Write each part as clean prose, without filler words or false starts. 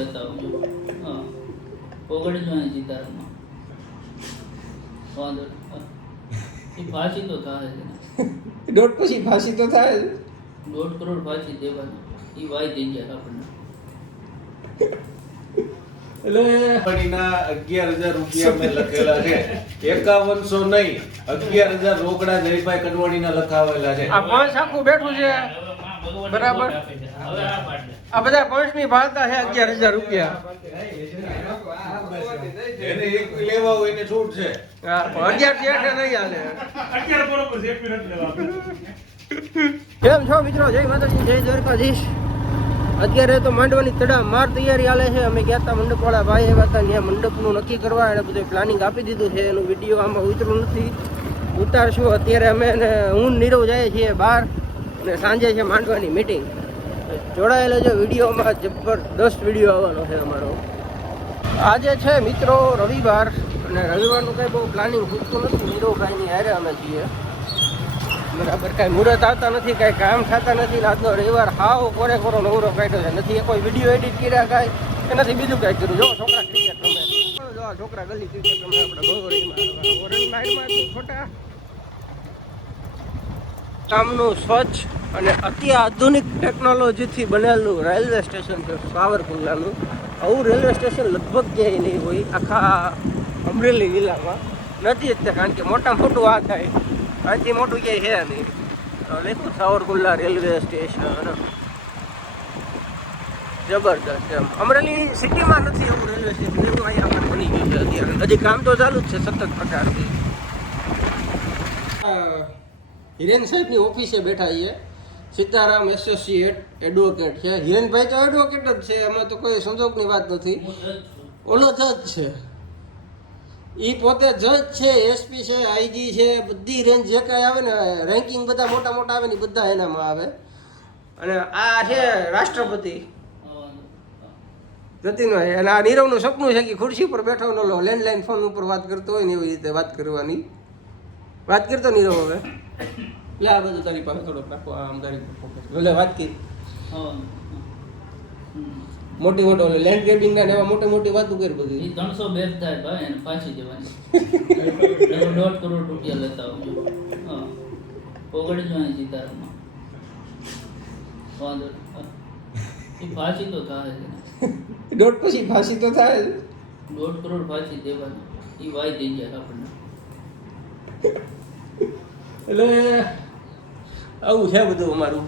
લેતા આવજો. હા પોગડજો ને સીતારામમાં વાંધો એ ફાંસી તો થાય છે ને. દોઢ પછી ફાંસી તો થાય જ. 1.5 કરોડ ફાંસી દેવાની એ વાય થઈ જાય આપણને. એટલે કંપનીના 11,000 રૂપિયા મેં લખેલા છે. 5100 નહીં, 11,000 રોકડા જયભાઈ કડવાણીના લખાવેલા છે. આ પાંચ આખું બેઠું છે બરાબર. હવે આ પાડે આ બધા પાંચની ભાળતા છે 11,000 રૂપિયા. એને એક લેવા હોય એને છૂટ છે. હા, પણ 11 થી 8 નહીં હાલે. કેમ છો મિત્રો? જય માતાજી, જય દ્વારકાધીશ. અત્યારે તો માંડવાની તડામાર તૈયારી હાલે છે. અમે ગયા હતા મંડપવાળા ભાઈ એવા હતા, ત્યાં મંડપનું નક્કી કરવા એને બધું પ્લાનિંગ આપી દીધું છે. એનું વિડીયો આમાં ઉતરું નથી, ઉતારશું. અત્યારે અમે હું નીરવ જઈએ છીએ બહાર અને સાંજે છે માંડવાની મીટિંગ. જોડાયેલો છે વિડીયોમાં, જબરદસ્ત વિડીયો આવવાનો છે અમારો. આજે છે મિત્રો રવિવાર અને રવિવારનું કંઈ બહુ પ્લાનિંગ ખૂટતું નથી. નીરવભાઈની હારે અમે છીએ બરાબર. કાંઈ મુહૂર્ત આવતા નથી, કાંઈ કામ થતા નથી. આજનો રવિવાર હાવ કોરે કોરો નવરો કાઢ્યો છે. નથી કોઈ વિડીયો એડિટ કર્યા કાંઈ કે નથી બીજું કાંઈ કર્યું. જો છોકરા ક્રિકેટ રમે, જો આ છોકરા ગલી ક્રિકેટ રમે આપણે ગોવરીમાં ખોટા. કામનું સ્વચ્છ અને અતિ આધુનિક ટેકનોલોજીથી બનેલું રેલવે સ્ટેશન છે સાવરકુંડલાનું. આવું રેલવે સ્ટેશન લગભગ ક્યાંય નહીં હોય આખા અમરેલી જિલ્લામાં. નથી જ તે, કારણ કે મોટામાં મોટું આ થાય, આથી મોટું ક્યાંય છે નહીં. લખ્યું સાવરકુંડલા રેલવે સ્ટેશન, જબરદસ્ત. એમ અમરેલી સિટીમાં નથી એવું રેલવે સ્ટેશન, એવું અહીંયા આપણે બની ગયું છે અત્યારે. હજી કામ તો ચાલુ જ છે સતત પ્રકારથી. હિરેન સાહેબની ઓફિસે બેઠા છીએ. સીતારામ એસોસિએટ એડવોકેટ છે. હિરેનભાઈ તો એડવોકેટ જ છે, એમાં તો કોઈ સંજોગની વાત નથી. ઓલો જજ છે, એ પોતે જજ છે, એસપી છે, આઈજી છે, બધી રેન્જ જે કાંઈ આવે ને રેન્કિંગ બધા મોટા મોટા આવે ને બધા એનામાં આવે. અને આ છે રાષ્ટ્રપતિ જતીનભાઈ. અને આ નીરવનું સપનું છે કે ખુરશી પર બેઠો નો લેન્ડલાઇન ફોન ઉપર વાત કરતો હોય ને એવી રીતે વાત કરવાની. વાત કરતો નીરવ હવે લે આ બધું તારી પાસે થોડોક રાખો, આમ તારી ભલે વાત કરી. મોટી મોટો લેન્ડ ગ્રેબિંગ ના એવા મોટી મોટી વાતો કરી બધી. એ 300 બેગ થાય ભાઈ, એને પાછી જવાની. 1.5 કરોડ રૂપિયા લેતા આવજો. હા પોગડજો ને સીતારામમાં વાંધો એ ફાંસી તો થાય છે ને. દોઢ પછી ફાંસી તો થાય જ. 1.5 કરોડ ફાંસી દેવાની એ વાય થઈ જાય આપણને. એટલે આવું છે બધું અમારું.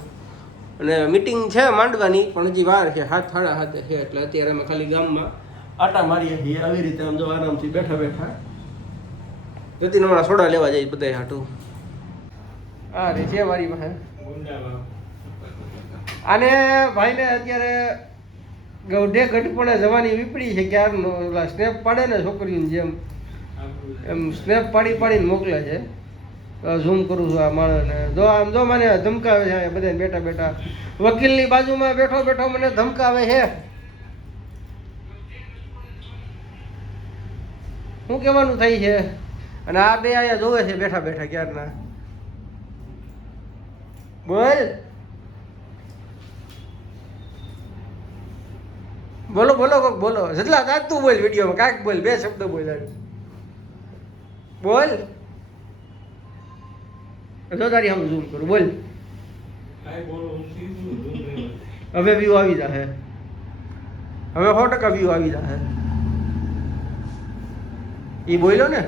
અને મીટિંગ છે માંડવાની પણ હજી વાર છે, 7:30 છે. એટલે અત્યારે અમે ખાલી ગામમાં આટા મારીએ છીએ આવી રીતે. આમ જો આરામથી બેઠા બેઠા જતીન હમણાં સોડા લેવા જાય બધા હાટું. હા રે છે મારી પાસે. આને ભાઈને અત્યારે ગૌઢે ગઢપણે જવાની વિપરી છે. ક્યારનો ઓલા સ્નેપ પાડે ને છોકરીઓને જેમ, એમ સ્નેપ પાડી પાડીને મોકલે છે. ઝૂમ કરું છું આ માણસને. જો આમ જો મને ધમકાવે છે બધા બેઠા બેઠા. વકીલની બાજુમાં બેઠો બેઠો મને ધમકાવે છે. શું કહેવાનું થાય છે? અને આ બે અહીંયા જોવે છે બેઠા બેઠા ક્યારના. બોલ બોલો બોલો કોક બોલો. જેટલા કાંક તું બોલ વિડીયોમાં, કાંઈક બોલ, 2 શબ્દ બોલ. બોલ જો તારી આમ ઝૂમ કરું. બોલ હવે વ્યૂ આવી જશે. હવે 100% વ્યૂ આવી જશે. એ બોલ્યો ને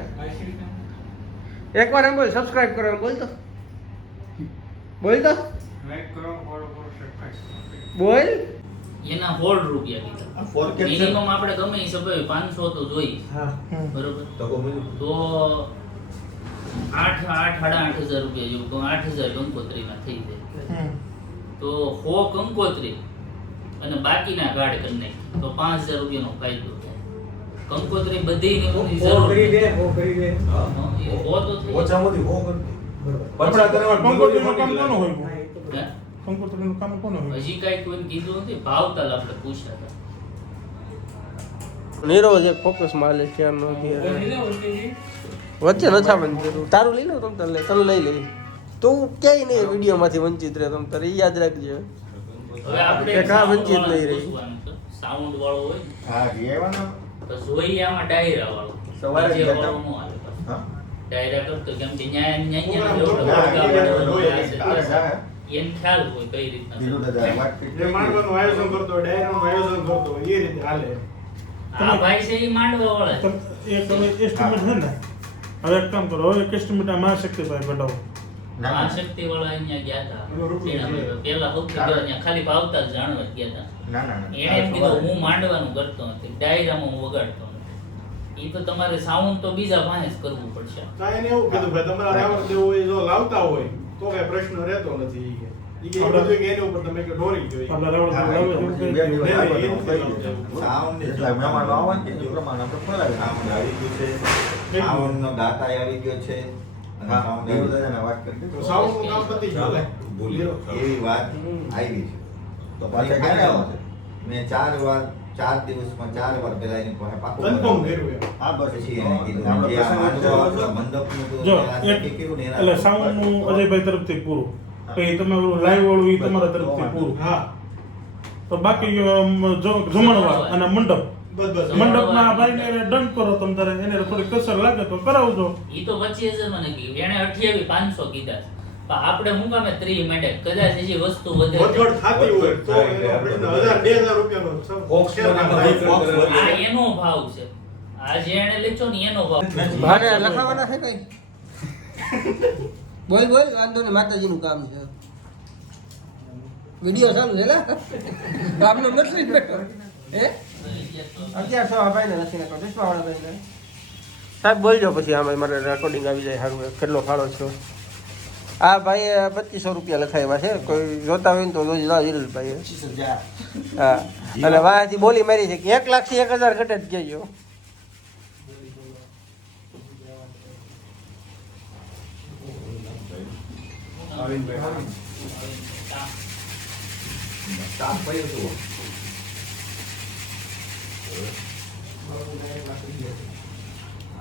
એકવાર એમ બોલ, સબસ્ક્રાઇબ કરો એમ બોલ તો. બોલ તો બોલ. એના 100 રૂપિયા કીધા. મિનિમમ આપણે ગમે એ સભ્ય 500 તો જોઈ. બરોબર તો 8,500 રૂપિયા જેવું તો 8,000 કંકોત્રીમાં થઈ જાય. તો 100 કંકોત્રી અને બાકીના ગાઢ કરી નાખી તો 5,000 રૂપિયાનો ફાયદો થાય. કંકોત્રી બધી ની જરૂર કરી દે. હો તો થઈ ઓછામાંથી હો કરી પચડા કરવા કંકોત્રીનું કામ કોનું હોય? હે? કંકોત્રીનું કામ કોનું હોય? હજી કાંઈ કોઈને કીધું નથી. ભાવતાલ આપણે પૂછ્યા હતા. નીરવ જે ફોકસમાં હાલે છે આનો વચ્ચે નથી આવવાની જરૂર. તારું લઈ લો તમ તારે, તને લઈ લઈ. તું ક્યાંય નહીં વિડીયોમાંથી વંચિત રહે. તમ તારે યાદ રાખજો. હવે આપણે કે કા વંચિત નહીં રહી. સાઉન્ડ વાળો હોય ને, હા એવાનો તો જોઈએ આમાં ડાયરા વાળો. સવારે DJ જતા- વાળો નો હાલે પાછો. હા ડાયરા કરતો કેમ કે ન્યા એને ખ્યાલ હોય કઈ રીતના કીધું દાદા વાત જે કરી માંડવાનું આયોજન કરતો હોય ડાયરાનું આયોજન કરતો હોય એ રીતે હાલે આ ભાઈ છે ઈ માંડવા વાળા છે. એક હવે એસ્ટિમેટ છે ને હવે એક કામ કરો હવે એક એસ્ટિમેટ આ મહાશક્તિભાઈ કઢાવો આ શક્તિ વાળા અહીંયા ગયા હતા. એનો રૂપિયો ઝીણાભાઈ. પેલા સૌથી પહેલા અહીંયા ખાલી ભાવતા જ જાણવા જ ગયા હતા. ના ના એને એમ કીધું હું માંડવાનું કરતો નથી, ડાયરામાં હું વગાડતો નથી. ઈ તો તમારે સાઉન્ડ તો બીજા પાસે જ કરવું પડશે. તો એને એવું કીધું ભાઈ તમારા રાવણ દેવો હોય જો લાવતા હોય તો કઈ પ્રશ્ન રહેતો નથી ઈ કે બધું કે એની ઉપર તમે કે ઢોરી ગયો આપણા રાવણ દેવ લાવે એવું કંઈ સાઉન્ડ એટલે મહેમાનો આવવા ને એ પ્રમાણે આપણે ખોલાવી સાઉન્ડ આવી ગયું છે સાઉન્ડ નો દાતા આવી ગયો છે અને સાઉન્ડ એવું દાદાને વાત કરી તો સાઉન્ડ નું કામ પતી ગયું એવી વાત આવી છે તો પાછા ક્યારે આવશે મેં 4 દિવસમાં 4 વાર પેલા એની પાસે પાકું કન્ફર્મ કર્યું એમ હા બસ પછી એને કીધું જે આ માંડવો આપણા મંડપનું તો જો પેલા એક નક્કી કર્યું ને એના એટલે સાઉન્ડ નું અજયભાઈ તરફથી પૂરું પછી તમારું લાઈવ વાળું ઈ તમારા તરફથી પૂરું હા તો બાકી જમણવાર અને મંડપ મંડપના ભાઈને ડન કરો તમ તારે એને થોડી કસર લાગે તો કરાવજો ઈ તો 25,000 મને કીધું. એને 28,500 કીધા છે. પણ આપણે હું કામે 30 માંડે કદાચ હજી વસ્તુ વધે વધઘટ થાતી હોય તો એનો પ્રશ્ન 1000-2000 રૂપિયાનો આ એનો ભાવ છે. આ જે એને લેચો ને એનો ભાવ. ભારે લખાવાના છે કઈ બોલ વાંધો ને માતાજીનું કામ છે વિડિયો ચાલુ છે ને કામનો નથી બેઠો હે 1100 આ ભાઈને નથી નાખો ચશ્મા વાળા ભાઈને સાહેબ બોલજો પછી આમાં મારે રેકોર્ડિંગ આવી જાય સારું કેટલો ફાળો છો આ ભાઈ 2500 રૂપિયા લખાવ્યા છે કોઈ જોતા હોય ને તો ભાઈ 25,000 હા અને વાંથી બોલી મારી છે કે 1 લાખ થી 1000 ઘટે જ ગયો સ્ટાફ પડ્યો તો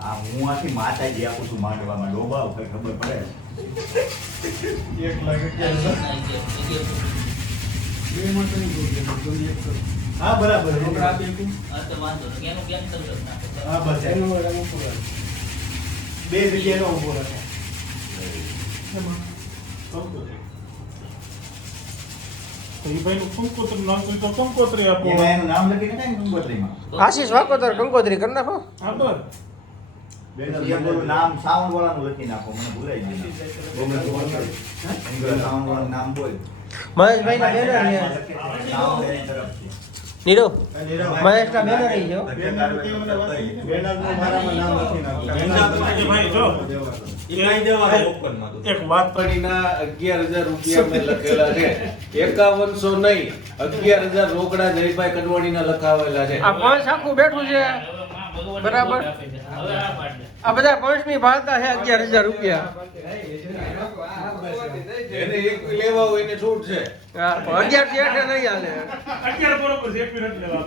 આ હું આથી માતાજી આપું છું માંડવામાં ડોબાવ કઈ ખબર પડે 1 લાખ 11,000 હા બરાબર રોકડા આપી આપું આ તો વાંધો નહીં. એનું cancel કરી નાખો. હા બસ એનું બે જગ્યાએ નો ઉભો રાખે તો ઈ ભાઈનું કંકોત્રી નામ તો કંકોત્રી આપો એમાં એનું નામ લખી નખાય ને કંકોત્રીમાં આશીષ વાકોતર કંકોત્રી કરી નાખો હા બસ પછી એનું નામ સાઉન્ડ વાળાનું લખી નાખો મને ભૂલાઈ ગયું સાઉન્ડ વાળાનું નામ બોલ મહેશભાઈ ના બેનર છે સાઉન્ડ એની તરફથી નીરવ મહેશ ના બેનર છે ભાઈ જો એક વાત કંપનીના 11,000 રૂપિયા મેં લખેલા છે 5100 નહીં 11,000 રોકડા જયભાઈ કડવાણીના લખાવેલા છે આ પાંચ આખું બેઠું છે બરાબર. હવે આ પાડ દે. આ બધા પાંચમી ભાળતા છે 11,000 રૂપિયા એને એક લેવા હોય એને છૂટ છે 11 થી 8 નહીં હાલે 11 બરોબર છે 1 મિનિટ લેવા